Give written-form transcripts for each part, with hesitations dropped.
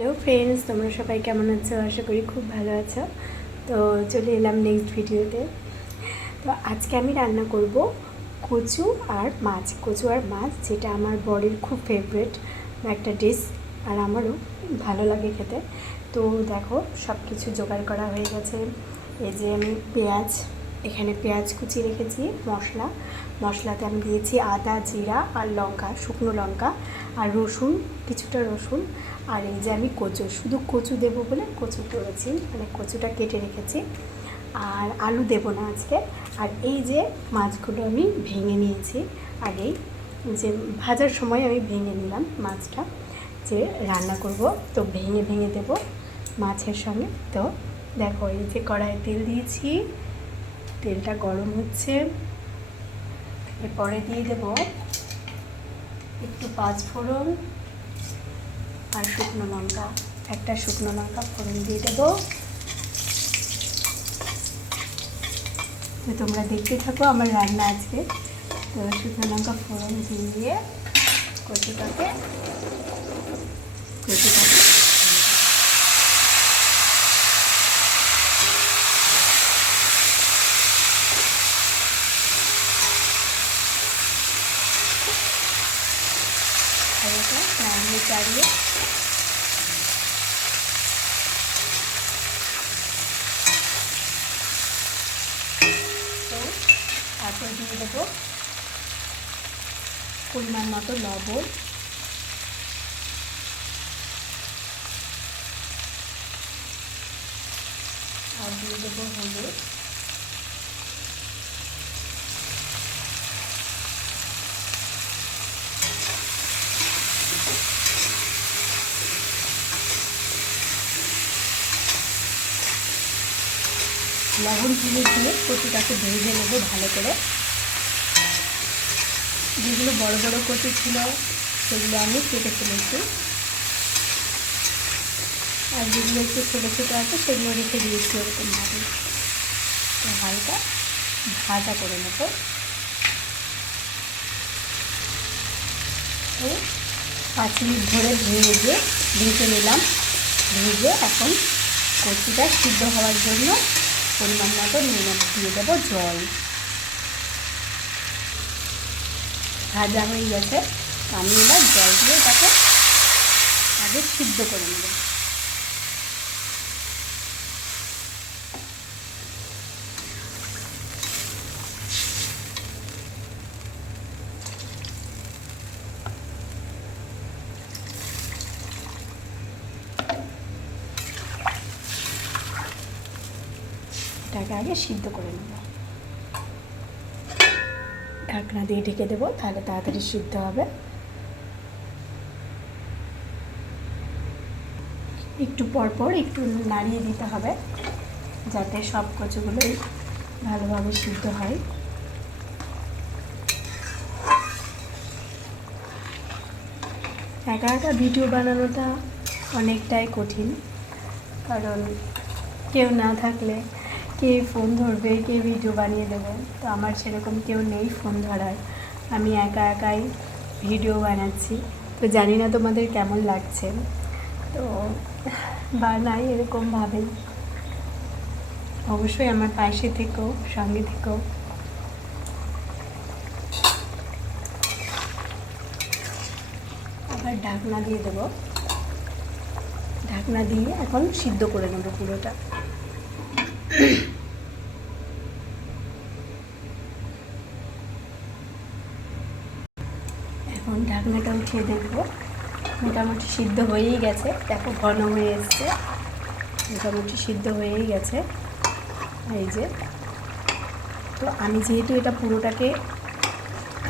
Hello friends, তোমরা সবাই কেমন আছো? আশা করি খুব ভালো আছো। তো চলে এলাম নেক্সট ভিডিওতে। তো আজকে আমি রান্না করব কচু আর মাছ, যেটা আমার বরের খুব ফেভারিট একটা ডিশ, আর আমারও ভালো লাগে খেতে। তো দেখো, সব কিছু জোগাড় করা হয়ে গেছে। এই যে আমি এখানে পেঁয়াজ কুচি রেখেছি। মশলাতে আমি দিয়েছি আদা, জিরা আর লঙ্কা, শুকনো লঙ্কা আর রসুন, কিছুটা রসুন। আর এই যে আমি শুধু কচু দেবো বলে কচু করেছি, মানে কচুটা কেটে রেখেছি। আর আলু দেবো না আজকে। আর এই যে মাছগুলো আমি ভেঙে নিয়েছি আগেই, যে ভাজার সময় আমি ভেঙে নিলাম মাছটা, যে রান্না করব। তো ভেঙে ভেঙে দেবো মাছের সঙ্গে। তো দেখো, এই যে কড়াইয়ে তেল দিয়েছি, তেলটা গরম হচ্ছে। এরপরে দিয়ে দেব একটু পাঁচফোড়ন আর শুকনো লঙ্কা, একটা শুকনো লঙ্কা ফোড়ন দিয়ে দেবো। তো তোমরা দেখতে থাকো আমার রান্না আজকে। তো শুকনো লঙ্কা ফোড়ন দিয়ে কচুটাকে নাড়িয়ে চাড়িয়ে তো তারপর দিয়ে দেবো পরিমাণ মতো লবণ, আর দিয়ে দেবো হলুদ, লবণ হলুদ দিয়ে কচুটাকে ভেজে নেবো ভালো করে। যেগুলো বড় বড় কচু ছিল সেগুলো আমি কেটে ফেলেছি, আর যেগুলো একটু ছোটো ছোটো আছে সেগুলো রেখে দিয়েছি এরকমভাবে। তো হালকা ভাজা করে নেব। তো 5 মিনিট ধরে ভেজে নিলাম। ভেজে এখন কচুটা সিদ্ধ হওয়ার জন্য পরিমাণ মতো দিয়ে দেবো জল। ভাজা হয়ে গেছে, আমি এবার জল দিয়ে তাকে আগে সিদ্ধ করে নেব। এটাকে আগে সিদ্ধ করে নেব। ঢাকনা দিয়ে ঢেকে দেবো, তাহলে তাড়াতাড়ি সিদ্ধ হবে। একটু পর একটু নাড়িয়ে দিতে হবে, যাতে সব কচুগুলোই ভালোভাবে সিদ্ধ হয়। একা একা ভিডিও বানানোটা অনেকটাই কঠিন, কারণ কেউ না থাকলে কে ফোন ধরবে, কে ভিডিও বানিয়ে দেবে। তো আমার সেরকম কেউ নেই ফোন ধরার, আমি একা একাই ভিডিও বানাচ্ছি। তো জানি না তোমাদের কেমন লাগছে, তো বানাই এরকমভাবেই। অবশ্যই আমার পাশে থেকো, সঙ্গে থেকো। আবার ঢাকনা দিয়ে দেবো, ঢাকনা দিয়ে এখন সিদ্ধ করে নেব পুরোটা। এখন ঢাকনাটা উঠিয়ে দেখবো, মোটামুটি সিদ্ধ হয়েই গেছে। দেখো ঘন হয়ে এসছে, মোটামুটি সিদ্ধ হয়েই গেছে। এই যে, তো আমি যেহেতু এটা পুরোটাকে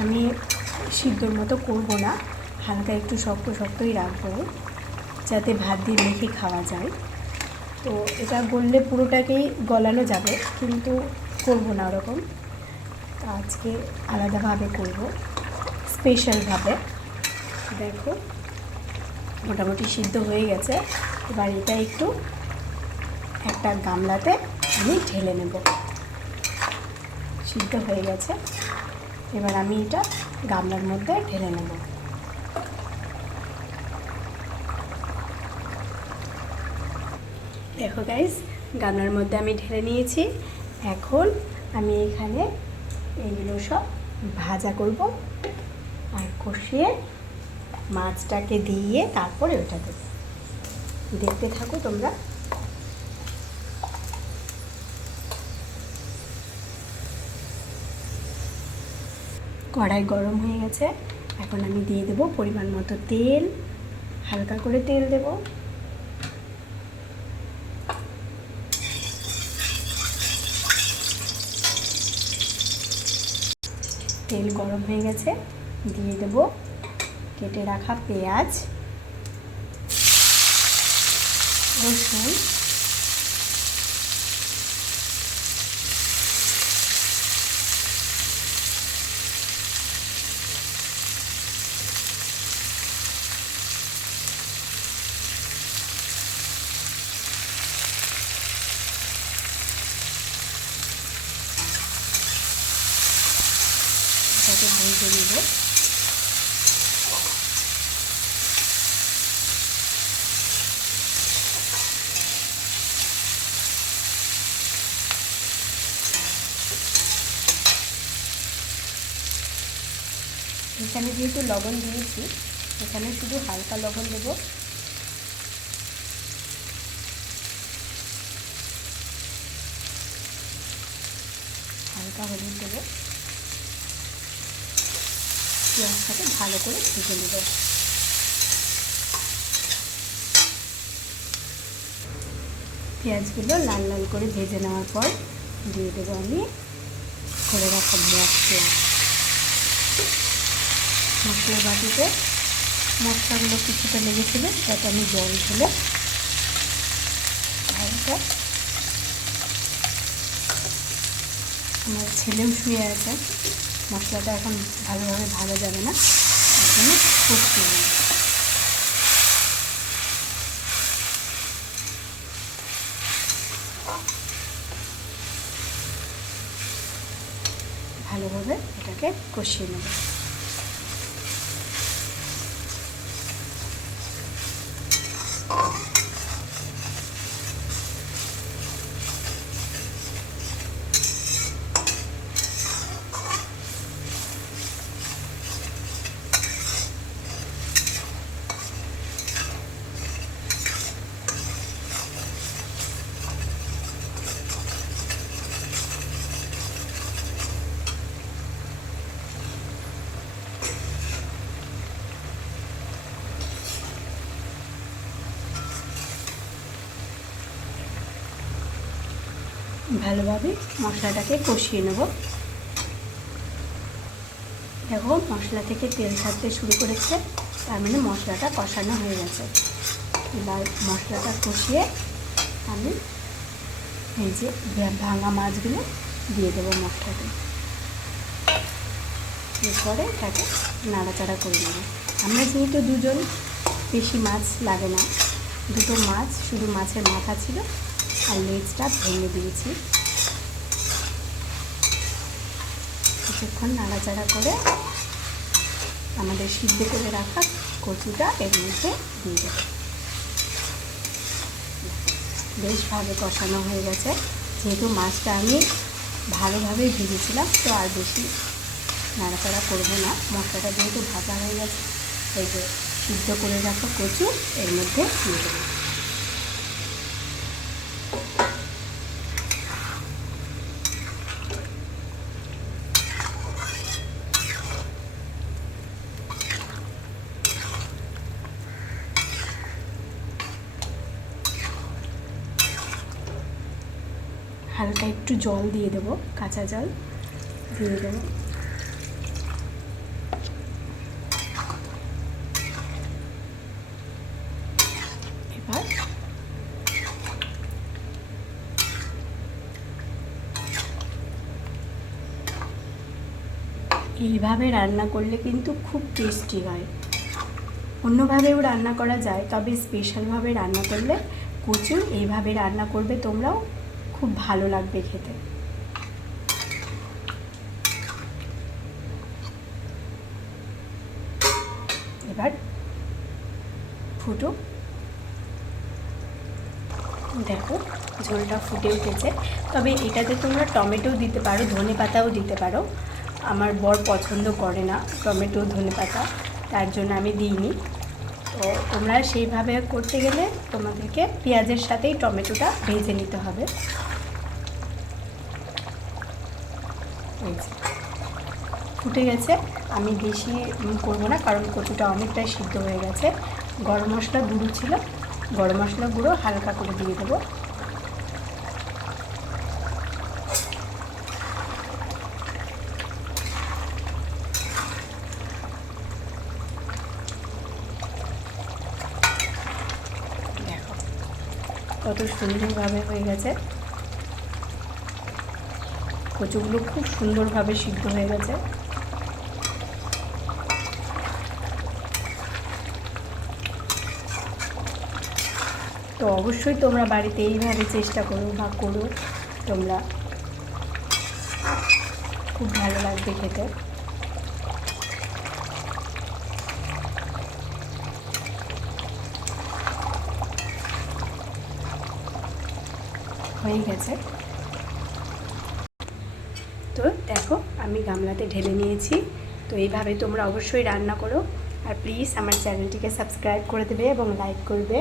আমি সিদ্ধর মতো করবো না, হালকা একটু শক্তই রাখবো, যাতে ভাত দিয়ে মেখে খাওয়া যায়। তো এটা গললে পুরোটাকেই গলানো যাবে, কিন্তু করবো না ওরকম। তো আজকে আলাদাভাবে করবো, স্পেশালভাবে। দেখো মোটামুটি সিদ্ধ হয়ে গেছে। এবার এটা একটু একটা গামলাতে আমি ঢেলে নেব। সিদ্ধ হয়ে গেছে, এবার আমি এটা গামলার মধ্যে ঢেলে নেব। দেখো গাইস, গামলার মধ্যে আমি ঢেলে নিয়েছি। এখন আমি এখানে এইগুলো সব ভাজা করব আর কষিয়ে মাছটাকে দিয়ে তারপরে ওটা দেবো। দেখতে থাকো তোমরা। কড়াই গরম হয়ে গেছে, এখন আমি দিয়ে দেবো পরিমাণ মতো তেল। হালকা করে তেল দেব। তেল গরম হয়ে গেছে, দিয়ে দেব কেটে রাখা পেঁয়াজ, রসুন, এটাকে ভেজে নেব। এখানে যেহেতু লবণ দিয়েছি, এখানে শুধু হালকা লবণ দেব। হালকা হলুদ দেব। পেঁয়াজটাকে ভালো করে ভেজে নেব। পেঁয়াজগুলো লাল লাল করে ভেজে নেওয়ার পর দিয়ে দেবো আমি করে রাখা মশলা। মশলার বাটিতে মশলাগুলো কিছুটা লেগেছিল, তাতে আমি জল ঢেলে ভালোটা। আমার ছেলেও শুয়ে আছে, মশলাটা এখন ভালোভাবে ভাজা যাবে না, তার জন্য কষিয়ে নেব। ভালোভাবে এটাকে কষিয়ে নেব। ভালোভাবে মশলাটাকে কষিয়ে নেব। দেখো মশলা থেকে তেল ছাড়তে শুরু করেছে, তার মানে মশলাটা কষানো হয়ে গেছে। এবার মশলাটা কষিয়ে আমি এই যে ভাঙা মাছগুলো দিয়ে দেবো মশলাতে। এরপরে এটাকে নাড়াচাড়া করে নেব। আমরা যেহেতু দুজন, বেশি মাছ লাগে না, দুটো মাছ, শুধু মাছের মাথা ছিল আর লেজটা ভেঙে দিয়েছি। কিছুক্ষণ নাড়াচাড়া করে আমাদের সিদ্ধ করে রাখা কচুটা এর মধ্যে দিয়ে দেবো। বেশ ভালো কষানো হয়ে গেছে। যেহেতু মাছটা আমি ভালোভাবে ভেজেছিলাম, তো আর বেশি নাড়াচাড়া করবো না। মশলাটা যেহেতু ভাজা হয়ে গেছে, এই যে সিদ্ধ করে রাখা কচু এর মধ্যে দিয়ে দেবো। হালকা একটু জল দিয়ে দেবো, কাঁচা জল দিয়ে দেবো। এবার এইভাবে রান্না করলে কিন্তু খুব টেস্টি হয়। অন্যভাবেও রান্না করা যায়, তবে স্পেশালভাবে রান্না করলে কচু এইভাবে রান্না করবে তোমরাও, খুব ভালো লাগবে খেতে। এবার ফুটুক। দেখো ঝোলটা ফুটে উঠেছে। তবে এটাতে তোমরা টমেটো দিতে পারো, ধনেপাতাও দিতে পারো। আমার বর পছন্দ করে না টমেটো ধনেপাতা, তার জন্য আমি দিইনি। তো তোমরা সেইভাবে করতে গেলে তোমাদেরকে পেঁয়াজের সাথেই টমেটোটা ভেজে নিতে হবে। ফুটে গেছে, আমি বেশি করবো না কারণ কচুটা অনেকটাই সিদ্ধ হয়ে গেছে। গরম মশলা গুঁড়ো ছিল, গরম মশলা গুঁড়ো হালকা করে দিয়ে দেবো। দেখো কত সুন্দরভাবে হয়ে গেছে, কচুগুলো খুব সুন্দরভাবে সিদ্ধ হয়ে গেছে। তো অবশ্যই তোমরা বাড়িতে এইভাবে চেষ্টা করো বা করো তোমরা, খুব ভালো লাগবে খেতে। হয়ে গেছে। তো দেখো আমি গামলাতে ঢেলে নিয়েছি। তো এইভাবে তোমরা অবশ্যই রান্না করো, আর প্লিজ আমার চ্যানেলটিকে সাবস্ক্রাইব করে দেবে এবং লাইক করবে।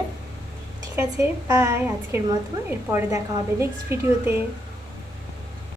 ঠিক আছে, বাই আজকের মতো, এরপরে দেখা হবে নেক্সট ভিডিওতে।